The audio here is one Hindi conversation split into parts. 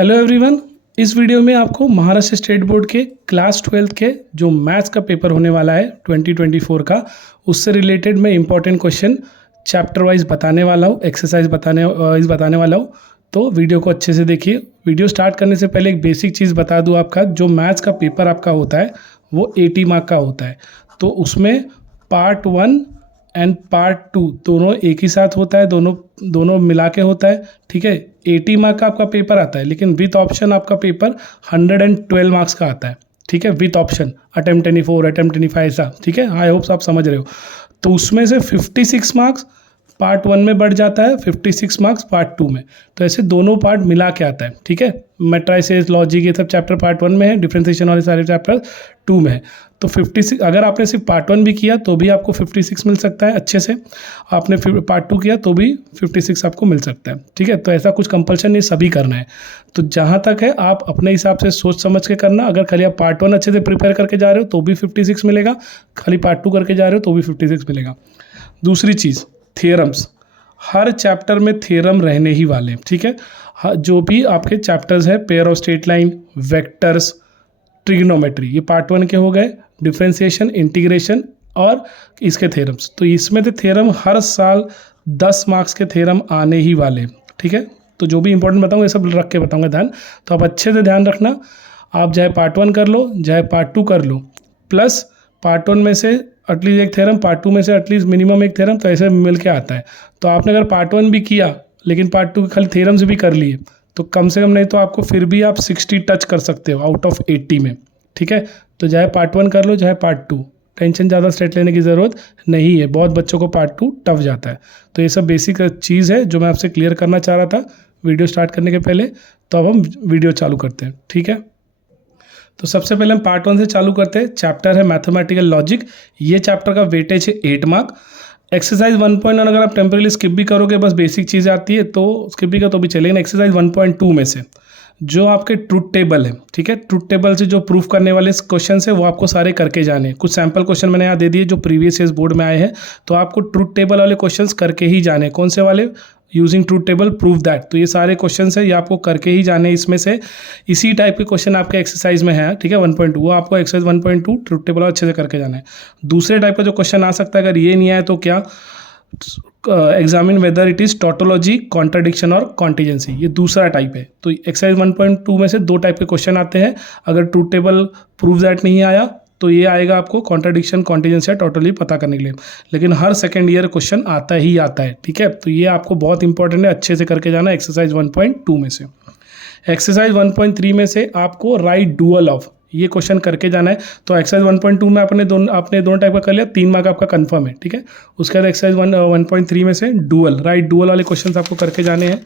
Hello everyone. इस वीडियो में आपको महाराष्ट्र स्टेट बोर्ड के क्लास 12 के जो मैथ्स का पेपर होने वाला है 2024 का, उससे रिलेटेड मैं इंपॉर्टेंट क्वेश्चन चैप्टर वाइज बताने वाला हूँ, एक्सरसाइज बताने वाला हूँ। तो वीडियो को अच्छे से देखिए। वीडियो स्टार्ट करने से पहले एक बेसिक चीज़ बता दूँ, आपका जो मैथ्स का पेपर आपका होता है वो 80 मार्क का होता है। तो उसमें पार्ट 1 एंड पार्ट 2 दोनों एक ही साथ होता है, दोनों मिला के होता है। ठीक है, 80 मार्क का आपका पेपर आता है, लेकिन विथ ऑप्शन आपका पेपर 112 मार्क्स का आता है। ठीक है, विथ ऑप्शन अटेम्प्ट 24, अटेम्प्ट 25 ऐसा। ठीक है, आई होप्स आप समझ रहे हो। तो उसमें से 56 मार्क्स पार्ट 1 में बढ़ जाता है, 56 मार्क्स पार्ट 2 में। तो ऐसे दोनों पार्ट मिला के आता है। ठीक है, मैट्रिसेस, लॉजिक, ये सब चैप्टर पार्ट 1 में है, डिफरेंशिएशन वाले सारे चैप्टर 2 में है। तो 56 अगर आपने सिर्फ पार्ट 1 भी किया तो भी आपको 56 मिल सकता है अच्छे से। आपने पार्ट 2 किया तो भी 56 आपको मिल सकता है। ठीक है, तो ऐसा कुछ कंपल्शन नहीं, सभी करना है। तो जहाँ तक है आप अपने हिसाब से सोच समझ के करना। अगर खाली आप पार्ट 1 अच्छे से प्रिपेयर करके जा रहे हो तो भी 56 मिलेगा, खाली पार्ट 2 करके जा रहे हो तो भी 56 मिलेगा। दूसरी चीज़, थियरम्स। हर चैप्टर में थियरम रहने ही वाले हैं। ठीक है, जो भी आपके चैप्टर्स है, pair of straight line, vectors, trigonometry, ये पार्ट 1 के हो गए। डिफरेंशिएशन, इंटीग्रेशन और इसके थ्योरम्स। तो इसमें तो थ्योरम हर साल 10 मार्क्स के थ्योरम आने ही वाले। ठीक है, तो जो भी इंपॉर्टेंट बताऊंगा ये सब रख के बताऊंगा ध्यान। तो आप अच्छे से ध्यान रखना। आप चाहे पार्ट 1 कर लो, चाहे पार्ट 2 कर लो, प्लस पार्ट 1 में से एटलीस्ट एक थ्योरम, पार्ट 2 में से एटलीस्ट मिनिमम एक थ्योरम, तो ऐसे मिल के आता है। तो आपने अगर पार्ट 1 भी किया लेकिन पार्ट 2 के खाली थ्योरम्स भी कर लिए तो कम से कम नहीं तो आपको फिर भी आप 60 टच कर सकते हो आउट ऑफ 80 में। ठीक है, तो चाहे पार्ट 1 कर लो चाहे पार्ट 2, टेंशन ज़्यादा स्ट्रेट लेने की ज़रूरत नहीं है। बहुत बच्चों को पार्ट 2 टफ जाता है। तो ये सब बेसिक चीज़ है जो मैं आपसे क्लियर करना चाह रहा था वीडियो स्टार्ट करने के पहले। तो अब हम वीडियो चालू करते हैं। ठीक है, तो सबसे पहले हम पार्ट 1 से चालू करते हैं। चैप्टर है मैथमेटिकल लॉजिक। ये चैप्टर का वेटेज है 8 मार्क। एक्सरसाइज 1.1 अगर आप टेम्परेली स्किप भी करोगे, बस बेसिक चीज़ें आती है तो स्किप भी कर तो भी चलेगा। एक्सरसाइज 1.2 में से जो आपके ट्रूथ टेबल है, ठीक है, ट्रूथ टेबल से जो प्रूफ करने वाले क्वेश्चन है वो आपको सारे करके जाने हैं। कुछ सैम्पल क्वेश्चन मैंने यहाँ दे दिए जो प्रीवियस ईयर्स बोर्ड में आए हैं, तो आपको ट्रूथ टेबल वाले क्वेश्चन करके ही जाने हैं। कौन से वाले? Using truth table proof that. तो ये सारे क्वेश्चन है ये आपको करके ही जाने हैं। इसमें से इसी टाइप के क्वेश्चन आपके एक्सरसाइज में है। ठीक है, 1.2 वो आपको एक्सरसाइज 1.2 ट्रूथ टेबल अच्छे से करके जाना है। दूसरे टाइप का जो क्वेश्चन आ सकता है, अगर ये नहीं आए तो क्या, examine whether it is tautology, contradiction और कॉन्टीजेंसी, ये दूसरा टाइप है। तो एक्सरसाइज 1.2 में से 2 टाइप के क्वेश्चन आते हैं। अगर ट्रूथ टेबल प्रूफ दैट नहीं आया तो ये आएगा आपको कॉन्ट्राडिक्शन, कॉन्टीजेंसी, टोटली पता करने के लिए। लेकिन हर सेकेंड ईयर क्वेश्चन आता ही आता है। ठीक है, तो ये आपको बहुत इंपॉर्टेंट है, अच्छे से करके जाना एक्सरसाइज 1.2 में से। एक्सरसाइज 1.3 में से आपको राइट डुअल ऑफ, ये क्वेश्चन करके जाना है। तो एक्सरसाइज 1.2 में आपने दोनों टाइप का कर लिया, 3 मार्क आपका कंफर्म है। ठीक है, उसके बाद एक्सरसाइज 1.3 में से डुअल, राइट डुअल वाले क्वेश्चन आपको करके जाने हैं।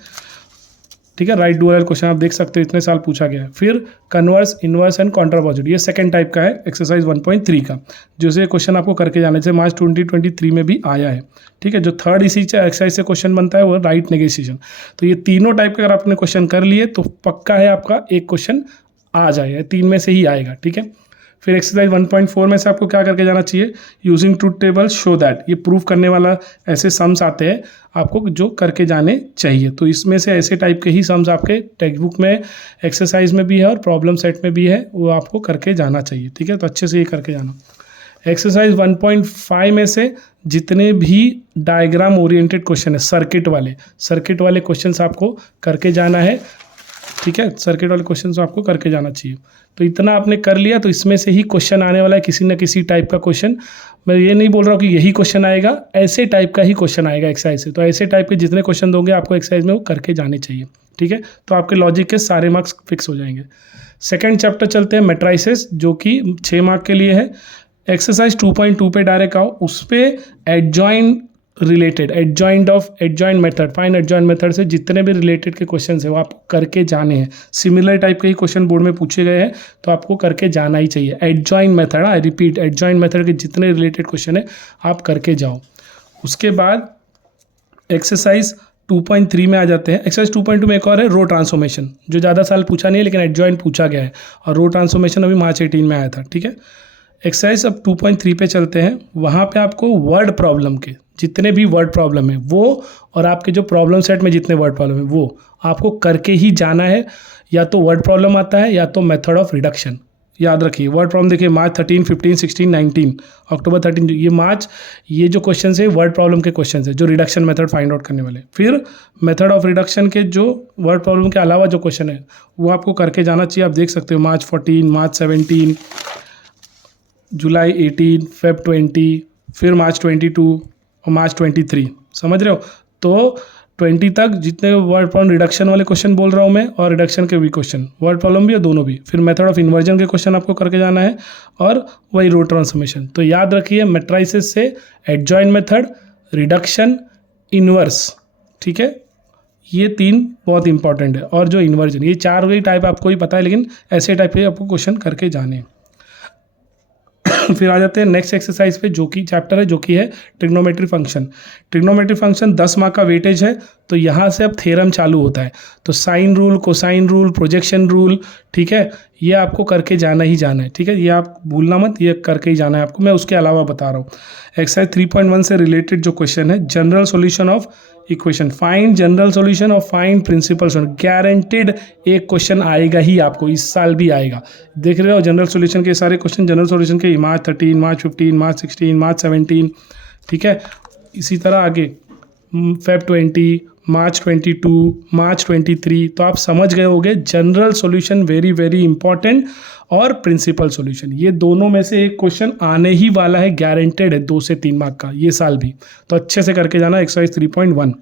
ठीक है, राइट डुअल वाले क्वेश्चन आप देख सकते हो इतने साल पूछा गया है। फिर कन्वर्स, इनवर्स एंड कॉन्ट्रापोजिट, ये सेकंड टाइप का है एक्सरसाइज 1.3 का, जो क्वेश्चन आपको करके जाना है, जैसे मार्च 2023 में भी आया है। ठीक है, जो थर्ड इसी एक्सरसाइज से क्वेश्चन बनता है वो राइट नेगोशिएशन। तो ये तीनों टाइप का अगर आपने क्वेश्चन कर लिए तो पक्का है आपका एक क्वेश्चन आ जाएगा, 3 में से ही आएगा। ठीक है, फिर एक्सरसाइज 1.4 में से आपको क्या करके जाना चाहिए, using truth table show that, ये प्रूफ करने वाला ऐसे सम्स आते हैं आपको जो करके जाने चाहिए। तो इसमें से ऐसे टाइप के ही सम्स आपके टेक्स्ट बुक में, एक्सरसाइज में भी है और प्रॉब्लम सेट में भी है, वो आपको करके जाना चाहिए। ठीक है, तो अच्छे से ये करके जाना। एक्सरसाइज 1.5 में से जितने भी डायग्राम ओरिएंटेड क्वेश्चन है, सर्किट वाले क्वेश्चन आपको करके जाना है। ठीक है, सर्किट वाले क्वेश्चन आपको करके जाना चाहिए। तो इतना आपने कर लिया तो इसमें से ही क्वेश्चन आने वाला है, किसी न किसी टाइप का क्वेश्चन। मैं ये नहीं बोल रहा हूँ कि यही क्वेश्चन आएगा, ऐसे टाइप का ही क्वेश्चन आएगा एक्सरसाइज से। तो ऐसे टाइप के जितने क्वेश्चन दोगे आपको एक्सरसाइज में वो करके जाने चाहिए। ठीक है, तो आपके लॉजिक के सारे मार्क्स फिक्स हो जाएंगे। सेकेंड चैप्टर चलते हैं मैट्रिसेस, जो कि 6 मार्क के लिए है। एक्सरसाइज 2.2 पे डायरेक्ट आओ, उस पर adjoin related, adjoint method, fine adjoint method से जितने भी रिलेटेड के क्वेश्चन है वो आपको करके जाने हैं। सिमिलर टाइप के ही क्वेश्चन बोर्ड में पूछे गए हैं तो आपको करके जाना ही चाहिए। Adjoint method, I repeat, adjoint method के जितने रिलेटेड क्वेश्चन है आप करके जाओ। उसके बाद एक्सरसाइज 2.3 में आ जाते हैं। एक्सरसाइज 2.2 में एक और है रो ट्रांसफॉर्मेशन, जो ज़्यादा साल पूछा नहीं है लेकिन एडजॉइंट पूछा गया है, और रो ट्रांसफॉर्मेशन अभी मार्च 18 में आया था। ठीक है, एक्सरसाइज अब 2.3 पे चलते हैं। वहाँ पे आपको वर्ड प्रॉब्लम के जितने भी वर्ड प्रॉब्लम है वो, और आपके जो प्रॉब्लम सेट में जितने वर्ड प्रॉब्लम है वो आपको करके ही जाना है। या तो वर्ड प्रॉब्लम आता है या तो मेथड ऑफ रिडक्शन। याद रखिए वर्ड प्रॉब्लम देखिए मार्च 13, 15, 16, 19, अक्टूबर 13, ये मार्च, ये जो क्वेश्चन है वर्ड प्रॉब्लम के क्वेश्चन है जो रिडक्शन मेथड फाइंड आउट करने वाले। फिर मेथड ऑफ रिडक्शन के जो वर्ड प्रॉब्लम के अलावा जो क्वेश्चन है वो आपको करके जाना चाहिए। आप देख सकते हो मार्च 14, मार्च 17, जुलाई 18, फेब 20, फिर मार्च 22 और मार्च 23। समझ रहे हो? तो 20 तक जितने वर्ड प्रॉब्लम रिडक्शन वाले क्वेश्चन बोल रहा हूँ मैं, और रिडक्शन के भी क्वेश्चन, वर्ड प्रॉब्लम भी और दोनों भी। फिर मेथड ऑफ इन्वर्जन के क्वेश्चन आपको करके जाना है और वही रो ट्रांसफॉर्मेशन। तो याद रखिए मैट्रिसेस से एडजॉइन मेथड, रिडक्शन, इन्वर्स, ठीक है, ये 3 बहुत इंपॉर्टेंट है। और जो इन्वर्जन, ये 4 वही टाइप आपको ही पता है, लेकिन ऐसे टाइप के आपको क्वेश्चन करके जाने हैं। फिर आ जाते हैं नेक्स्ट एक्सरसाइज पे, जो कि चैप्टर है, जो कि है trigonometry function. Trigonometry function 10 mark का वेटेज है। तो यहाँ से अब थ्योरम चालू होता है। तो sine rule, cosine rule, projection rule, ठीक है, ये आपको करके जाना ही जाना है, ठीक है, ये आप भूलना मत, ये करके ही जाना है आपको। मैं उसके अलावा बता रहा हूँ एक्सरसाइज 3.1 से रिलेटेड जो क्वेश्चन है, general solution of equation, find general solution और फाइंड प्रिंसिपल सॉल्यूशन। गारंटेड एक क्वेश्चन आएगा ही आपको, इस साल भी आएगा। देख रहे हो जनरल सॉल्यूशन के सारे क्वेश्चन, जनरल सॉल्यूशन के मार्च 13, मार्च 15, मार्च 16, मार्च 17, ठीक है। इसी तरह आगे फेब 20, मार्च 22, मार्च 23। तो आप समझ गए होंगे general solution very very important, और प्रिंसिपल सॉल्यूशन, ये दोनों में से एक क्वेश्चन आने ही वाला है, गारंटेड है 2 से 3 मार्क का ये साल भी। तो अच्छे से करके जाना एक्सरसाइज 3.1।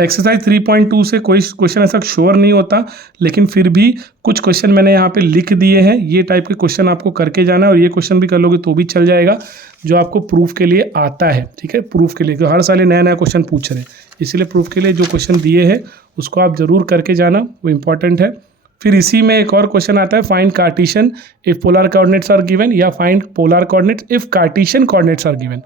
एक्सरसाइज 3.2 से कोई क्वेश्चन ऐसा श्योर नहीं होता, लेकिन फिर भी कुछ क्वेश्चन मैंने यहाँ पे लिख दिए हैं। ये टाइप के क्वेश्चन आपको करके जाना है, और ये क्वेश्चन भी कर लोगे तो भी चल जाएगा, जो आपको प्रूफ के लिए आता है, ठीक है, प्रूफ के लिए। तो हर साल ये नया नया क्वेश्चन पूछ रहे हैं, इसलिए प्रूफ के लिए जो क्वेश्चन दिए हैं उसको आप ज़रूर करके जाना, वो इंपॉर्टेंट है। फिर इसी में एक और क्वेश्चन आता है, find Cartesian if polar coordinates are given, या find polar coordinates if Cartesian coordinates are given.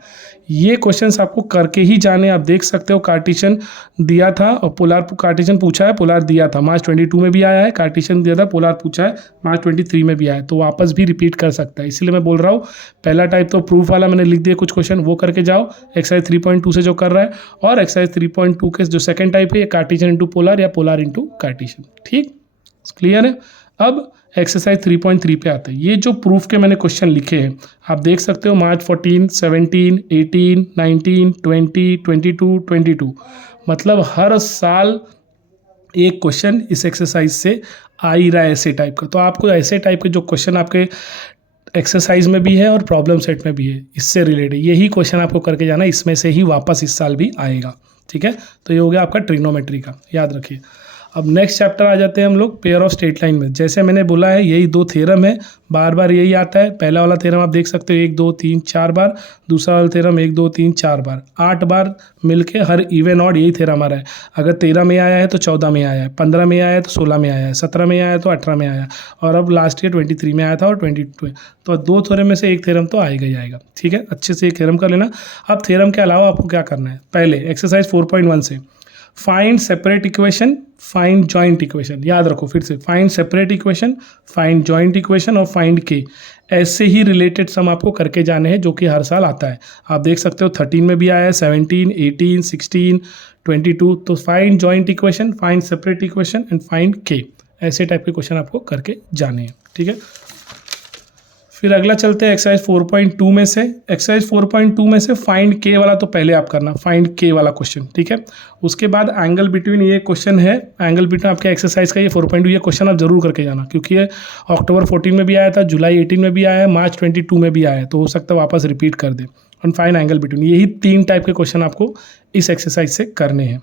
ये क्वेश्चंस आपको करके ही जाने। आप देख सकते हो कार्टेशियन दिया था और पोलर, कार्टेशियन पूछा है, पोलर दिया था, मार्च 22 में भी आया है, कार्टेशियन दिया था, पोलर पूछा है, मार्च 23 में भी आया है, तो वापस भी रिपीट कर सकता है। इसलिए मैं बोल रहा हूँ पहला टाइप तो प्रूफ वाला मैंने लिख दिया कुछ क्वेश्चन, वो करके जाओ एक्सरसाइज 3.2 से जो कर रहा है, और एक्सरसाइज 3.2 के जो सेकंड टाइप है, ये कार्टेशियन इंटू पोलर या पोलर इंटू कार्टेशियन। ठीक, क्लियर है? अब एक्सरसाइज 3.3 पे आते हैं। ये जो प्रूफ के मैंने क्वेश्चन लिखे हैं आप देख सकते हो, मार्च 14, 17, 18, 19, 20, 22, 22, मतलब हर साल एक क्वेश्चन इस एक्सरसाइज से आ ही रहा है ऐसे टाइप का। तो आपको ऐसे टाइप के जो क्वेश्चन आपके एक्सरसाइज में भी है और प्रॉब्लम सेट में भी है, इससे रिलेटेड यही क्वेश्चन आपको करके जाना, इसमें से ही वापस इस साल भी आएगा। ठीक है, तो ये हो गया आपका ट्रिग्नोमेट्री का, याद रखिए। अब नेक्स्ट चैप्टर आ जाते हैं हम लोग पेयर ऑफ स्ट्रेट लाइन में। जैसे मैंने बोला है यही 2 थ्योरम है, बार बार यही आता है। पहला वाला थ्योरम आप देख सकते हो 1 2 3 4 बार, दूसरा वाला थ्योरम 1 2 3 4 बार, 8 बार मिलके हर इवन ऑड यही थ्योरम आ रहा है। अगर 13 में आया है तो 14 में आया है, 15 में आया है तो 16 में आया है, 17 में आया है तो 18 में आया है, और अब लास्ट ईयर 23 में आया था और 22। तो 2 थ्योरम में से एक थ्योरम तो आएगा ही आएगा। ठीक है, अच्छे से एक थ्योरम कर लेना। अब थ्योरम के अलावा आपको क्या करना है, पहले एक्सरसाइज 4.1 से find separate equation, find joint equation. याद रखो फिर से, find separate equation, find joint equation और फाइंड के। ऐसे ही रिलेटेड सम आपको करके जाने हैं जो कि हर साल आता है। आप देख सकते हो 13 में भी आया है, 17, 18, 16, 22। तो find joint equation, find separate equation and find के, ऐसे टाइप के क्वेश्चन आपको करके जाने हैं। ठीक है, फिर अगला चलते हैं एक्सरसाइज 4.2 में से। एक्सरसाइज 4.2 में से फाइंड के वाला तो पहले आप करना, फाइंड के वाला क्वेश्चन। ठीक है, उसके बाद एंगल बिटवीन, ये क्वेश्चन है एंगल बिटवीन आपके एक्सरसाइज का, ये 4.2 ये क्वेश्चन आप जरूर करके जाना, क्योंकि ये अक्टूबर 14 में भी आया था, जुलाई 18 में भी आया है, मार्च 22 में भी आया है, तो हो सकता है वापस रिपीट कर दे। और फाइंड एंगल बिटवीन, यही 3 टाइप के क्वेश्चन आपको इस एक्सरसाइज से करने हैं।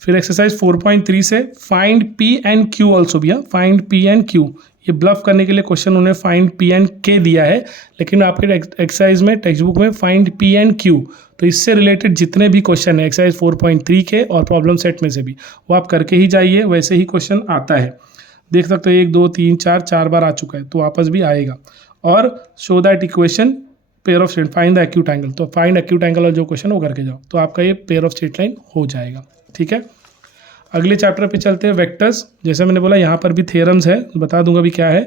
फिर एक्सरसाइज 4.3 से find P and Q also भी, फाइंड पी एंड क्यू। ये ब्लफ करने के लिए क्वेश्चन उन्हें फाइंड पी एंड के दिया है, लेकिन आपके एक्सरसाइज में टेक्स्ट बुक में फाइंड पी एंड क्यू। तो इससे रिलेटेड जितने भी क्वेश्चन है एक्सरसाइज 4.3 के और प्रॉब्लम सेट में से भी, वो आप करके ही जाइए, वैसे ही क्वेश्चन आता है। देख सकते हो 1 2 3 4 बार आ चुका है, तो वापस भी आएगा। और show that equation pair of straight, find the acute angle. तो फाइंड एक्यूट एंगल और जो क्वेश्चन वो करके जाओ, तो आपका ये पेयर ऑफ स्ट्रेट लाइन हो जाएगा। ठीक है, अगले चैप्टर पे चलते हैं, वेक्टर्स। जैसे मैंने बोला यहाँ पर भी थ्योरम्स है, बता दूंगा भी क्या है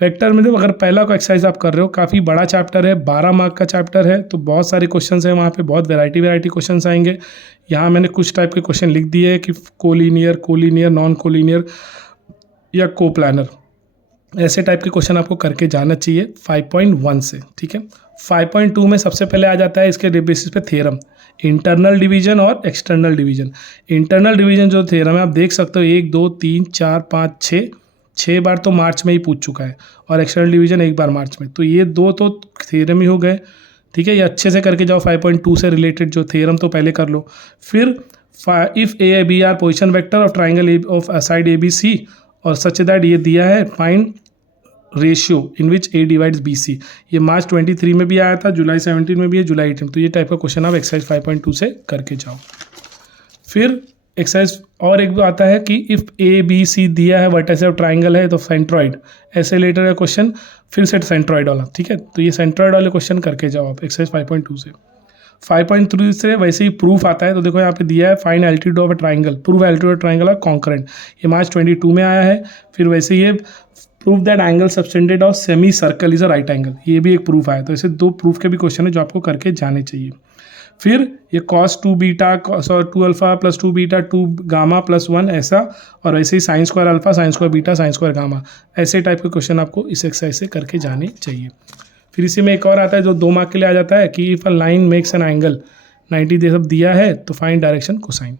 वेक्टर में। अगर पहला को एक्सरसाइज आप कर रहे हो, काफ़ी बड़ा चैप्टर है, 12 मार्क का चैप्टर है, तो बहुत सारे क्वेश्चंस हैं वहाँ पे, बहुत वैरायटी क्वेश्चंस आएंगे। यहाँ मैंने कुछ टाइप के क्वेश्चन लिख दिए कि कोलीनियर, नॉन कोलीनियर, या को प्लानर, ऐसे टाइप के क्वेश्चन आपको करके जाना चाहिए 5.1 से, ठीक है। 5.2 में सबसे पहले आ जाता है इसके बेसिस पे थ्योरम, इंटरनल डिवीजन और एक्सटर्नल डिवीजन। इंटरनल डिवीजन जो थ्योरम है आप देख सकते हो 1 2 3 4 5 6 बार तो मार्च में ही पूछ चुका है, और एक्सटर्नल डिवीजन एक बार मार्च में, तो ये दो तो थ्योरम ही हो गए, ठीक है। ये अच्छे से करके जाओ। 5.2 से रिलेटेड जो थ्योरम तो पहले कर लो। फिर if A B are position vector of triangle of side A B C और सच दैट ये दिया है find ratio in which A divides B C. ये मार्च 23 में भी आया था, जुलाई 17 में भी है, जुलाई 18 में। तो ये टाइप का क्वेश्चन आप एक्सरसाइज 5.2 से करके जाओ। फिर एक्सरसाइज और एक आता है कि इफ़ ए बी सी दिया है वर्टेक्स ऑफ ट्राइंगल है तो सेंट्रॉइड, ऐसे रिलेटेड का क्वेश्चन फिर से सेंट्रॉइड वाला, ठीक है। तो ये सेंट्रॉइड वाले क्वेश्चन करके जाओ आप एक्सरसाइज 5.2 से। 5.3 से वैसे ही प्रूफ आता है, तो देखो यहाँ पे दिया है find altitude of a triangle, proof altitude of triangle और कॉन्करेंट, ये मार्च 22 में आया है। फिर वैसे ही proof that angle subtended of semi circle is a right angle, ये भी एक प्रूफ आया। तो ऐसे दो प्रूफ के भी क्वेश्चन है जो आपको करके जाने चाहिए। फिर ये cos 2 beta 2 alpha plus 2 beta 2 gamma plus 1 ऐसा, और ऐसे ही sine square alpha sine square beta sine square gamma, ऐसे टाइप के क्वेश्चन आपको इस एक्सरसाइज से करके जाने चाहिए। फिर इसी में एक और आता है जो 2 मार्क के लिए आ जाता है कि if a line makes an angle 90 दे सब दिया है तो फाइंड डायरेक्शन कोसाइन।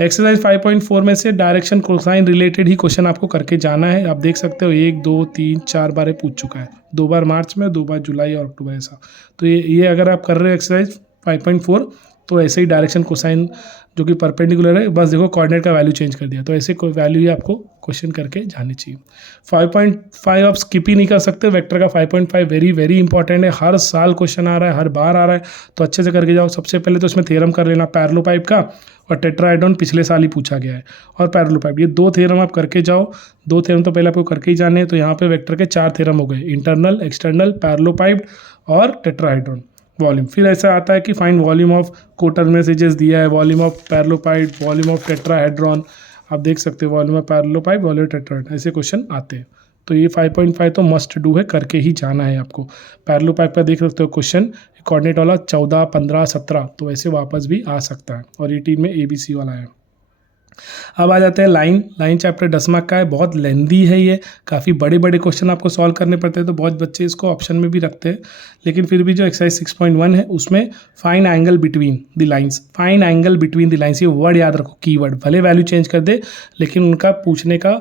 एक्सरसाइज 5.4 में से डायरेक्शन कोसाइन रिलेटेड ही क्वेश्चन आपको करके जाना है। आप देख सकते हो 1 2 3 4 बार पूछ चुका है, 2 बार मार्च में, 2 बार जुलाई और अक्टूबर ऐसा। तो ये अगर आप कर रहे हो एक्सरसाइज 5.4 तो ऐसे ही डायरेक्शन कोसाइन जो कि परपेंडिकुलर है, बस देखो कोऑर्डिनेट का वैल्यू चेंज कर दिया, तो ऐसे कोई वैल्यू ही आपको क्वेश्चन करके जानी चाहिए। 5.5 आप स्किप ही नहीं कर सकते, वेक्टर का 5.5 वेरी वेरी इंपॉर्टेंट है, हर साल क्वेश्चन आ रहा है, हर बार आ रहा है, तो अच्छे से करके जाओ। सबसे पहले तो इसमें थ्योरम कर लेना पैरेललोपाइप का, और टेट्राहेड्रॉन पिछले साल ही पूछा गया है, और पैरेललोपाइप, ये 2 थ्योरम आप करके जाओ। 2 थ्योरम तो पहले आपको करके ही जाने हैं। तो यहाँ पे वेक्टर के 4 थ्योरम हो गए, इंटरनल, एक्सटर्नल, पैरेललोपाइप और टेट्राहेड्रॉन। वॉल्यूम, फिर ऐसा आता है कि फाइंड वॉल्यूम ऑफ कोटरमेसेजेस दिया है, volume of parallelepiped, volume of tetrahedron, आप देख सकते हो volume of parallelepiped, volume of tetrahedron, ऐसे क्वेश्चन आते हैं। तो ये 5.5 तो मस्ट डू है, करके ही जाना है आपको। पैरेललोपाइप का देख सकते हो क्वेश्चन कोऑर्डिनेट वाला 14 15 17, तो ऐसे वापस भी आ सकता है, और 18 में ABC वाला है। अब आ जाते हैं लाइन चैप्टर 10 मार्क का है, बहुत लेंदी है, ये काफ़ी बड़े बड़े क्वेश्चन आपको सॉल्व करने पड़ते हैं, तो बहुत बच्चे इसको ऑप्शन में भी रखते हैं। लेकिन फिर भी जो एक्सरसाइज 6.1 है उसमें find angle between the lines, find angle between the lines, ये वर्ड याद रखो, कीवर्ड, भले वैल्यू चेंज कर दे लेकिन उनका पूछने का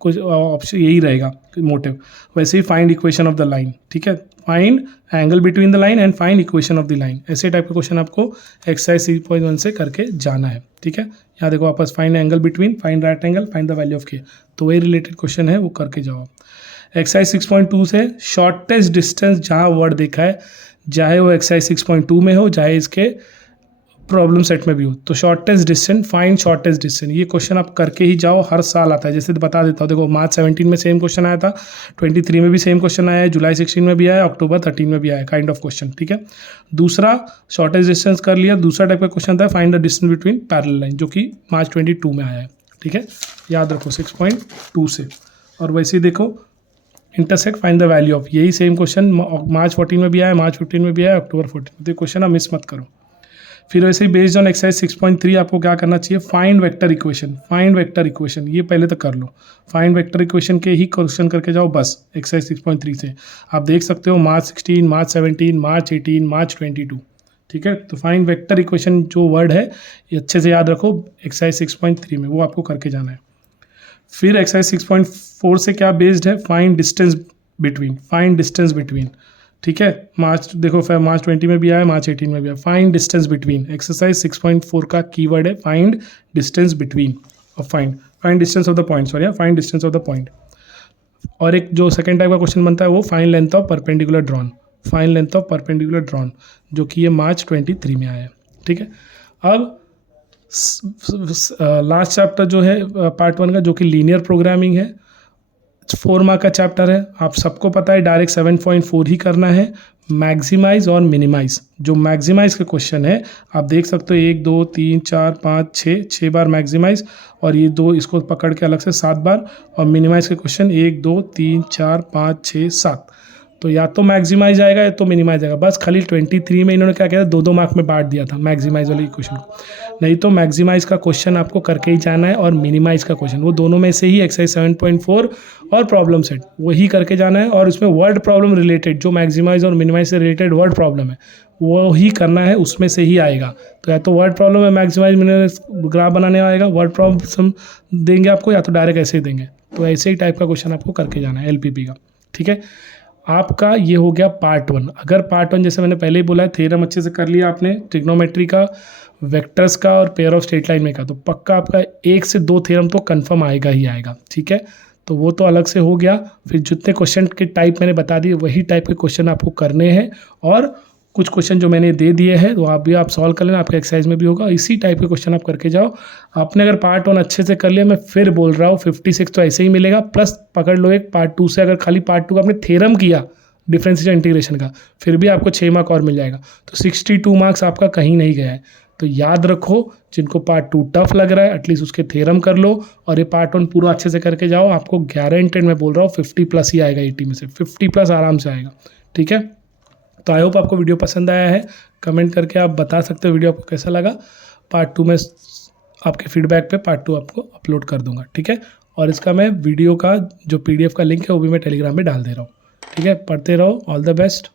कुछ ऑप्शन यही रहेगा मोटिव। वैसे ही find equation of the line, ठीक है, find angle between the line and find equation of the line, ऐसे टाइप का क्वेश्चन आपको एक्सरसाइज 6.1 से करके जाना है, ठीक है। यहाँ देखो वापस find angle between, find right angle, find the value of के, तो वही रिलेटेड क्वेश्चन है, वो करके जाओ। एक्सरसाइज 6.2 से शॉर्टेस्ट डिस्टेंस जहाँ वर्ड देखा है, चाहे वो एक्सरसाइज 6.2 में हो चाहे इसके प्रॉब्लम सेट में भी हो, तो shortest distance, find shortest distance, ये क्वेश्चन आप करके ही जाओ, हर साल आता है। जैसे बता देता हूँ, देखो मार्च 17 में सेम क्वेश्चन आया था, 23 में भी सेम क्वेश्चन आया है, जुलाई 16 में भी आया, अक्टूबर 13 में भी आया, काइंड ऑफ क्वेश्चन, ठीक है। दूसरा शॉर्टेस्ट डिस्टेंस कर लिया, दूसरा टाइप का क्वेश्चन था find the distance between parallel line, जो कि मार्च 22 में आया है, ठीक है, याद रखो 6.2 से। और वैसे ही देखो intersect find the value of, यही सेम क्वेश्चन मार्च 14 में भी आया, मार्च 15 में भी आया, अक्टूबर 14 में, तो क्वेश्चन आप मिस मत करो। फिर वैसे ही बेस्ड ऑन एक्सरसाइज 6.3 आपको क्या करना चाहिए, find vector equation, find vector equation, ये पहले तो कर लो, फाइंड वेक्टर इक्वेशन के ही क्वेश्चन करके जाओ बस एक्सरसाइज 6.3 से। आप देख सकते हो मार्च 16, मार्च 17, मार्च 18, मार्च 22, ठीक है। तो फाइंड वेक्टर इक्वेशन जो वर्ड है ये अच्छे से याद रखो एक्सरसाइज 6.3 में, वो आपको करके जाना है। फिर एक्सरसाइज 6.4 से क्या बेस्ड है, find distance between, find distance between, ठीक है। मार्च देखो फिर मार्च 20 में भी आया, मार्च 18 में भी आया, फाइंड डिस्टेंस बिटवीन। एक्सरसाइज 6.4 का कीवर्ड है फाइंड डिस्टेंस बिटवीन, और find distance of the point, sorry, find distance of the point. और एक जो सेकंड टाइप का क्वेश्चन बनता है वो find length of perpendicular drawn, find length of perpendicular drawn, जो कि ये मार्च 23 में आया है, ठीक है। अब लास्ट चैप्टर जो है पार्ट 1 का, जो कि लीनियर प्रोग्रामिंग है, 4 मार्क का चैप्टर है। आप सबको पता है डायरेक्ट 7.4 ही करना है, मैक्सिमाइज और मिनिमाइज। जो मैक्सिमाइज का क्वेश्चन है आप देख सकते हो 1 2 3 4 5 6 बार मैक्सिमाइज, और ये 2 इसको पकड़ के अलग से 7 बार, और मिनिमाइज के क्वेश्चन 1 2 3 4 5 6 7, तो या तो मैक्सिमाइज आएगा या तो मिनिमाइज आएगा। बस खाली 23 में इन्होंने क्या किया था, 2-2 मार्क में बांट दिया था मैक्सिमाइज वाले क्वेश्चन को। नहीं तो मैक्सिमाइज का क्वेश्चन आपको करके ही जाना है और मिनिमाइज का क्वेश्चन, वो दोनों में से ही एक्सरसाइज 7.4 और प्रॉब्लम सेट वही करके जाना है। और उसमें वर्ड प्रॉब्लम रिलेटेड जो मैक्सिमाइज और मिनिमाइज से रिलेटेड वर्ड प्रॉब्लम है वो ही करना है, उसमें से ही आएगा। तो या तो वर्ड प्रॉब्लम है मैक्सिमाइज मिनिमाइज ग्राफ बनाने आएगा, वर्ड प्रॉब्लम देंगे आपको, या तो डायरेक्ट ऐसे ही देंगे। तो ऐसे ही टाइप का क्वेश्चन आपको करके जाना है एलपीपी का, ठीक है। आपका ये हो गया पार्ट 1। अगर पार्ट 1 जैसे मैंने पहले ही बोला है, थ्योरम अच्छे से कर लिया आपने ट्रिग्नोमेट्री का, वेक्टर्स का और पेयर ऑफ स्ट्रेट लाइन में का, तो पक्का आपका 1 से 2 थ्योरम तो कंफर्म आएगा ही आएगा, ठीक है। तो वो तो अलग से हो गया। फिर जितने क्वेश्चन के टाइप मैंने बता दिए वही टाइप के क्वेश्चन आपको करने हैं, और कुछ क्वेश्चन जो मैंने दे दिए हैं तो आप सॉल्व कर लेना, आपके एक्सरसाइज में भी होगा। इसी टाइप के क्वेश्चन आप करके जाओ। आपने अगर पार्ट 1 अच्छे से कर लिया, मैं फिर बोल रहा हूँ 56 तो ऐसे ही मिलेगा, प्लस पकड़ लो एक पार्ट 2 से, अगर खाली पार्ट 2 का आपने थ्योरम किया डिफरेंशिएशन इंटीग्रेशन का, फिर भी आपको 6 मार्क और मिल जाएगा। तो 62 मार्क्स आपका कहीं नहीं गया है। तो याद रखो, जिनको पार्ट 2 टफ लग रहा है एटलीस्ट उसके थ्योरम कर लो, और ये पार्ट 1 पूरा अच्छे से करके जाओ। आपको गारंटेड मैं बोल रहा हूँ 50 प्लस ही आएगा, 80 में से 50 प्लस आराम से आएगा, ठीक है। तो आई होप आपको वीडियो पसंद आया है। कमेंट करके आप बता सकते हो वीडियो आपको कैसा लगा। पार्ट 2 में आपके फीडबैक पे पार्ट 2 आपको अपलोड कर दूंगा, ठीक है। और इसका मैं वीडियो का जो PDF का लिंक है वो भी मैं टेलीग्राम में डाल दे रहा हूँ, ठीक है। पढ़ते रहो, ऑल द बेस्ट।